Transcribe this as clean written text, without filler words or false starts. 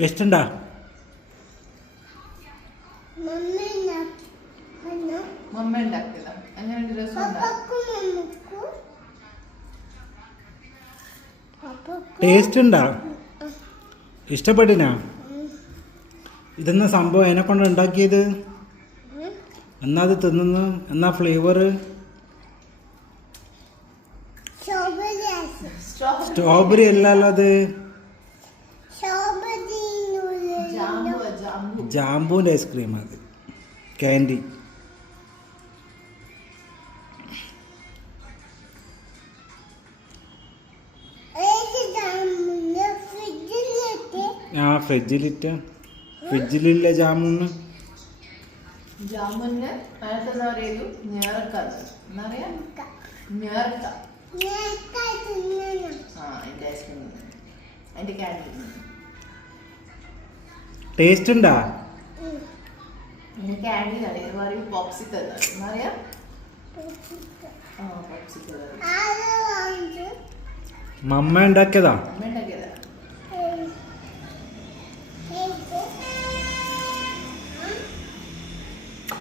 Taste ഉണ്ടാ? മമ്മ ഉണ്ടാക്കിയതാ. അങ്ങനെ രസം ടേസ്റ്റ് ഉണ്ടാ? ഇഷ്ടപ്പെട്ടിനാ? ഇതെന്നാ സംഭവം അതിനെ കൊണ്ട് ഉണ്ടാക്കിയത്? എന്നാ അത് തിന്നുന്നു? എന്നാ ഫ്ലേവർ? സ്ട്രോബെറി അല്ലല്ലോ അത്, ജാമ്പൂൻ്റെ ഐസ്ക്രീം. അത് ക്യാൻഡി. ആ ഫ്രിഡ്ജിലില്ല ജാമുന്ന്. ജാമുന് അതിനകത്ത് പറയുന്നു ഞേറക്ക. എന്താ പറയാ? ഞേറക്ക. ആ, അതിന്റെ ഐസ്ക്രീം, അതിന്റെ ക്യാൻഡി. ടേസ്റ്റ് ഉണ്ടാ? ക്യാൻഡി പറയും പോപ്സിക്കൽ. എന്താ പറയാ? പോപ്സിക്കൽ. മമ്മ ഉണ്ടാക്കിയതാ. അമ്മ